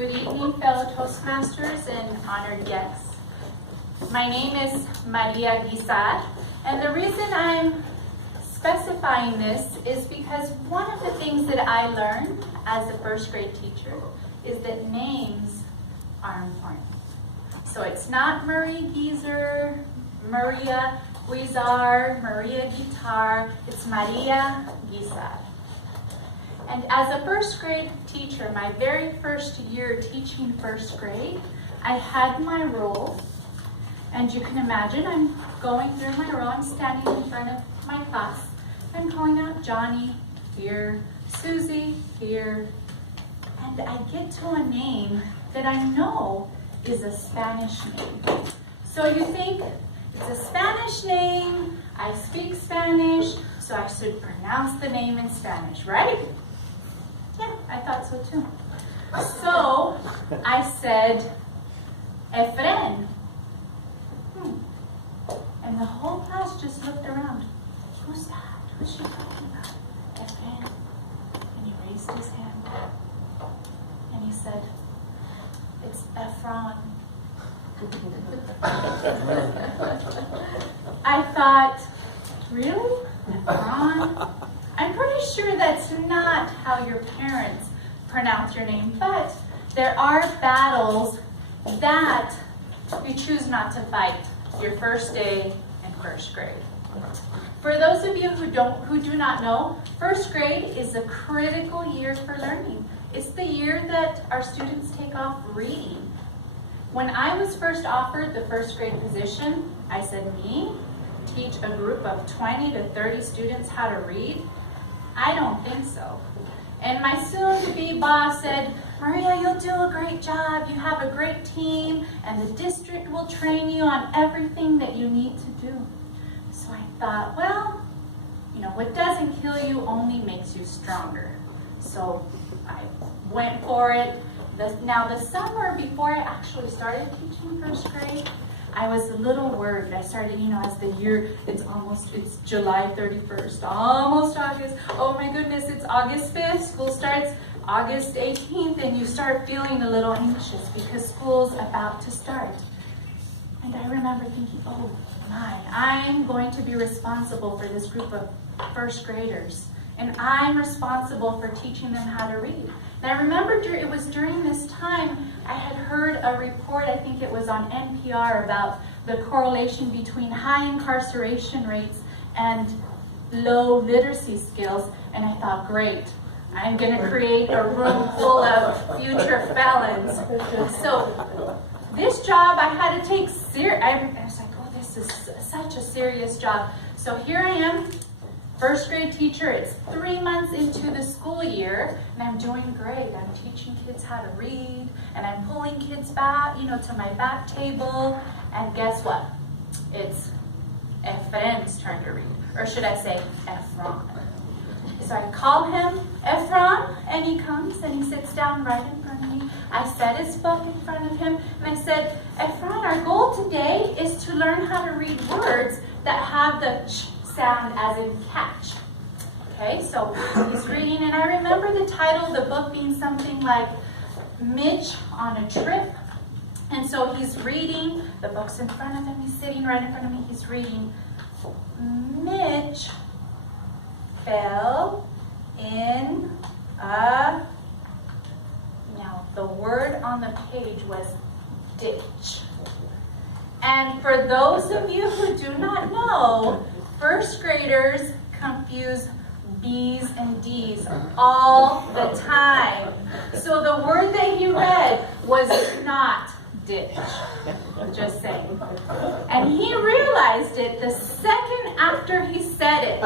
Good evening, fellow Toastmasters and honored guests. My name is Maria Guisar, and the reason I'm specifying this is because one of the things that I learned as a first grade teacher is that names are important. So it's not Marie Gieser, Maria Guizar, Maria Guitar, it's Maria Guisar. And as a first grade teacher, my very first year teaching first grade, I had my role, and you can imagine I'm going through my role, I'm standing in front of my class, I'm calling out Johnny here, Susie here, and I get to a name that I know is a Spanish name. So you think, it's a Spanish name, I speak Spanish, so I should pronounce the name in Spanish, right? Yeah, I thought so too. So I said, Efren. And the whole class just looked around. Who's that? Who's she talking about? Efren. And he raised his hand. And he said, it's Efron. I thought, really? Efron? I'm pretty sure that's not how your parents pronounce your name, but there are battles that you choose not to fight your first day in first grade. For those of you who do not know, first grade is a critical year for learning. It's the year that our students take off reading. When I was first offered the first grade position, I said, me? Teach a group of 20 to 30 students how to read? I don't think so. And my soon-to-be boss said, Maria, you'll do a great job. You have a great team, and the district will train you on everything that you need to do. So I thought, well, you know, what doesn't kill you only makes you stronger. So I went for it. Now, the summer before I actually started teaching first grade, I was a little worried. I started, you know, as the year, it's July 31st, almost August. Oh my goodness, it's August 5th. School starts August 18th, and you start feeling a little anxious because school's about to start. And I remember thinking, oh my, I'm going to be responsible for this group of first graders. And I'm responsible for teaching them how to read. And I remember it was during this time I had heard a report, I think it was on NPR, about the correlation between high incarceration rates and low literacy skills. And I thought, great, I'm going to create a room full of future felons. So this job I had to take serious. I was like, oh, this is such a serious job. So here I am. First grade teacher, it's 3 months into the school year, and I'm doing great. I'm teaching kids how to read, and I'm pulling kids back, you know, to my back table, and guess what? It's Efren's turn to read, or should I say Efron. So I call him Efron, and he comes, and he sits down right in front of me. I set his book in front of him, and I said, Efron, our goal today is to learn how to read words that have the ch sound as in catch. Okay, so he's reading, and I remember the title of the book being something like Mitch on a Trip. And so he's reading, the book's in front of him, he's sitting right in front of me, he's reading, Mitch fell in a, now the word on the page was ditch. And for those of you who do not know, first graders confuse B's and D's all the time. So the word that he read was not ditch, just saying. And he realized it the second after he said it.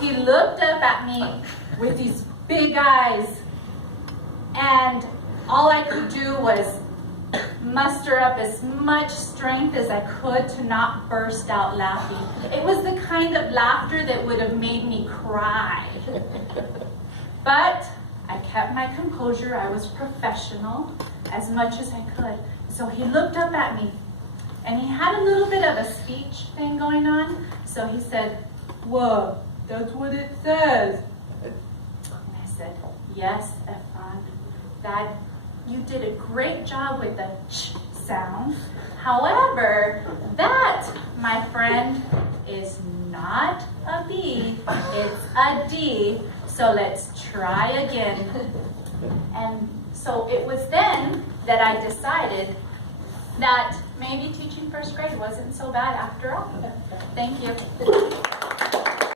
He looked up at me with these big eyes, and all I could do was muster up as much strength as I could to not burst out laughing. It was the kind of laughter that would have made me cry. But I kept my composure. I was professional as much as I could. So he looked up at me, and he had a little bit of a speech thing going on. So he said, "Whoa, that's what it says." And I said, "Yes, Efron, you did a great job with the ch sound. However, that, my friend, is not a B, it's a D. So let's try again. And so it was then that I decided that maybe teaching first grade wasn't so bad after all. Thank you.